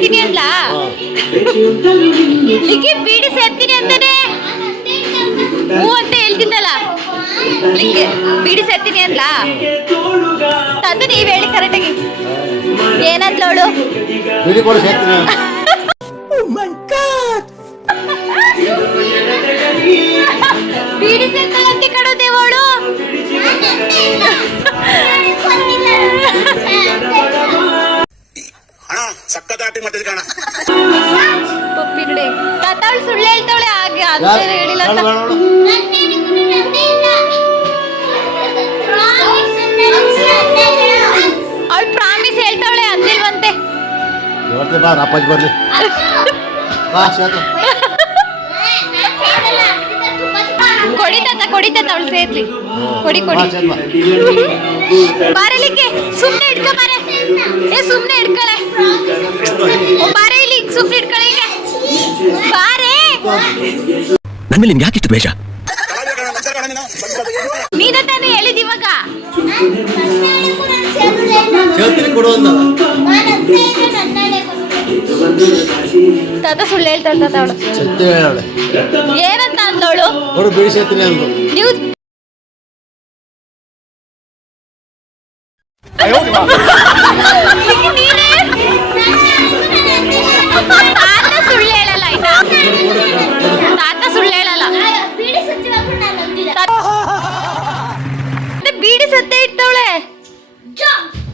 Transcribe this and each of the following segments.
ಸೇರ್ತೀನಿ ಅಂದ್ಲಾ? ಲಿಕ್ಕಿ ಬೀಡಿ ಸೇರ್ತೀನಿ ಅಂತಾನೆ ಹೂ ಅಂತ ಹೇಳ್ತಿದ್ದಲ್ಲ. ಲಿಕ್ಕಿ ಬೀಡಿ ಸೇರ್ತೀನಿ ಅಂದ್ಲಾ? ತಂದು ನೀವ್ ಹೇಳಿ ಕರೆಕ್ಟಾಗಿ ಏನಂದ್ಲ ಅವಳು? ಬೀಡಿ ಕೂಡ ಸೇರ್ತೀನಿ. ಬೀಡಿ ಸೇರ್ತಾಳಂತೆ ಕಣೋ ದೇವಳು. ಪಪ್ಪಿ ನೋಡಿ ತಾತಾವಳು ಸುಳ್ಳು ಹೇಳ್ತಾವಳೆ. ಹಾಗೆ ಅದು ಹೇಳಿಲ್ಲ ಅಂತ ಅವಳು ಪ್ರಾಮಿಸ್ ಹೇಳ್ತಾವಳೆ ಅಂದಿಲ್ವಂತೆ. ಬಾ ಅಪ್ಪಾಜಿ ಬರ್ಲಿ. ಕೊಡಿತಾತ ಅವಳು ಸೇರ್ಲಿ. ಕೊಡಿ ಬಾರಲಿಕ್ಕೆ ಸುಮ್ನೆ ಇಟ್ಕ ಬಾರೆ. ಸುಮ್ನೆ ಇಟ್ಕಳೆ ಬಾರೆ ಇಲ್ಲಿ. ಸುಮ್ನೆ ಇಟ್ಕಳೆ ಈಗ ಬಾರೆ. ನನ್ನ ಮೇಲೆ ನಿಮ್ಗೆ ಯಾಕೆ ಇಷ್ಟು ದ್ವೇಷ? ನೀನ ತಾನೇ ಹೇಳಿದ ಇವಾಗ. ತಾತ ಸುಳ್ಳು ಹೇಳ್ತಾಳ ಅವಳು. ಏನಂತ ಅಂದವಳು? ಬೀಡಿ ಸೇರ್ತೀನಿ ಅಂದ್ರು. ನೀವು ತಾತ ಸುಳ್ಳು ಹೇಳಲ್ಲ ಆಯ್ತಾ? ತಾತ ಸುಳ್ಳು ಹೇಳಲ್ಲ. ಬೀಡಿ ಸತ್ತೆ ಇಟ್ಟವಳೆ.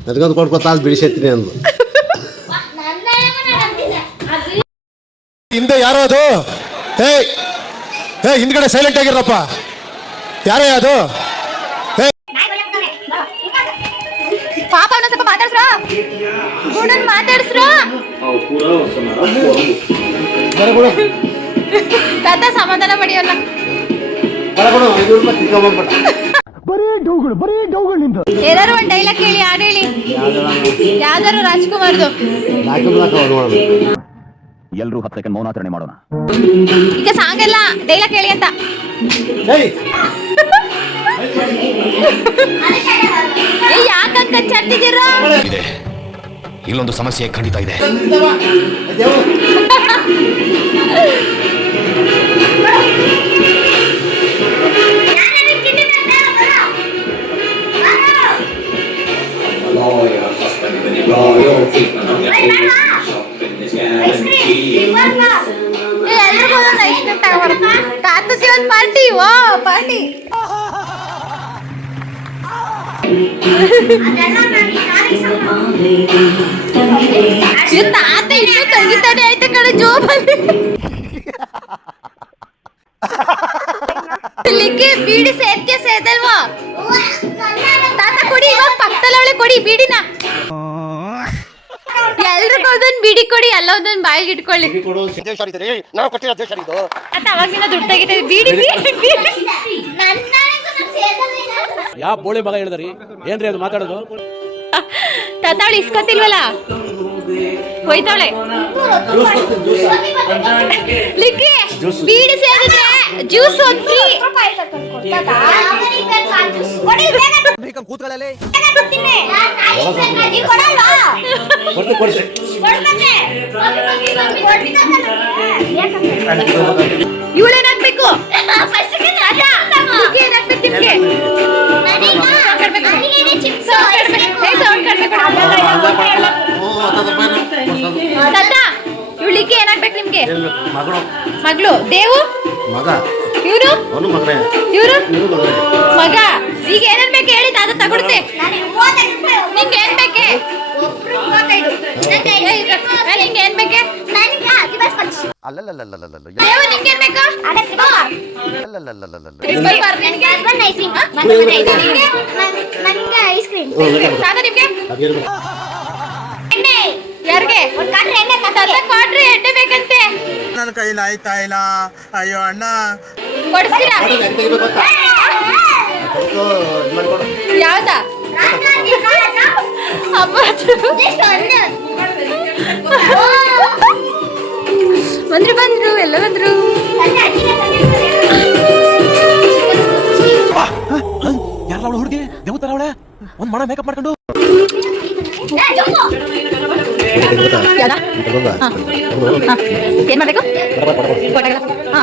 ನನಗೊಂದು ಕೊಡ್ಕೊತಾ ಬೀಡಿ ಸೇರ್ತೀನಿ ಅಂದ್ರು. ಹಿಂದೆ ಯಾರೋ ಅದು? ಹೇ ಹಿಂದ್ಗಡೆ ಸೈಲೆಂಟ್ ಆಗಿರಪ್ಪ. ಯಾರೇ ಅದು? ಪಾಪ ಅವನ ಸ್ವಲ್ಪ ಮಾತಾಡ್ಸ್ರ. ಗುಣನ್ ಮಾತಾಡ್ಸ್ರ. ತಾತ ಸಮಾಧಾನ ಪಡಿಯಲ್ಲ. ಏನಾರು ಒಂದ್ ಡೈಲಾಗ್ ಹೇಳಿ, ಹಾಡು ಹೇಳಿ. ಯಾವ್ದಾರು ರಾಜ್ಕುಮಾರ್ದು. ಎಲ್ಲರೂ 10 ಸೆಕೆಂಡ್ ಮೌನಾಚರಣೆ ಮಾಡೋಣ. ಈಗ ಸಾಂಗ್ ಎಲ್ಲ ಡೈಲಾಗ್ ಹೇಳಿ ಅಂತ. ಯಾಕಂತ ಚರ್ಚಿದ್ದೀರಾ? ಇಲ್ಲೊಂದು ಸಮಸ್ಯೆ ಖಂಡಿತ ಇದೆ. ಪಾರ್ಟಿ ಪಾರ್ಟಿ ತಾತ ಇನ್ನೂ ತೆಗಿತಾನೆ ಆಯ್ತು ಕಡೆ ಜೋಬಲ್ಲಿ. ಲಿಕ್ಕಿ ಬೀಡಿ ಸೇದಲ್ವಾ? ತಾತ ಕೊಡಿ ಇವಾಗ ಪಕ್ಕದಲ್ಲವಳೆ ಕೊಡಿ ಬೀಡಿನ. ಎಲ್ರಿಗೂ ಒಂದೊಂದು ಬೀಡಿ ಕೊಡಿ, ಎಲ್ಲ ಒಂದೊಂದು ಬಾಯಿಗೆ ಇಟ್ಕೊಳ್ಳಿ. ಅತ್ತ ಅವಾಗಿನ ದುಡ್ಡು ತೆಗಿತೇವೆ. ಬೀಡಿ ಯಾವ ಬೋಳಿ ಮಗ ಹೇಳಿದ್ರಿ? ಏನ್ರಿ ಅದು ಮಾತಾಡೋದು? ತಾತಾವಳಿ ಇಸ್ಕೊತಿಲ್ವಲ್ಲ, ಹೋಯ್ತಾವಳೆ. ಲಿಕ್ಕಿ ಬೀಡಿ ಸೇರಿದ್ರೆ ಜ್ಯೂಸ್ ಒಂದು ಫ್ರೀ. ಇವಳೇನಾಗ್ಬೇಕು? ಇವಳಿಗೆ ಏನಾಗ್ಬೇಕು ನಿಮ್ಗೆ? ಮಗಳು. ದೇವು ಇವ್ರು ಮಗ. ಈಗ ಏನೇನ್ ಬೇಕು ಹೇಳಿ, ತಾತ ತಗೊಡುತ್ತೆ. ನಿಂಗೆ ಏನ್ ಬೇಕೆ? ನಿಂಗೆ ಏನ್ ಬೇಕೆ? ದೇವು ನಿಂಗೆ ಏನ್ ಬೇಕಾ? ಯಾರಿಗೆ ಕ್ವಾಟ್ರಿ ಎಣ್ಣೆ ಬೇಕಂತೆ. ನನ್ನ ಕೈಲಿ ಆಯ್ತಾ ಇಲ್ಲ. ಅಯ್ಯೋ ಅಣ್ಣ ಕೊಡಿಸ್ತೀರಾ? ಯಾವ್ದಾ? ಬಂದ್ರು ಎಲ್ಲ ಬಂದ್ರು. ಯಾರಲ್ಲ ಹುಡುಗಿ ದೇವತರ ಅವಳೆ ಒಂದ್ ಮಣ ಮೇಕಪ್ ಮಾಡ್ಕೊಂಡು ಯಾವ್ದಾ ಏನ್ ಮಾಡ್ಬೇಕು ಕೊಟ್ಟಾಗಲ್ಲ. ಹಾ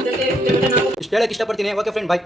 ಇಷ್ಟು ಹೇಳಕ್ ಇಷ್ಟಪಡ್ತೀನಿ. ಓಕೆ ಫ್ರೆಂಡ್ ಬಾಯ್.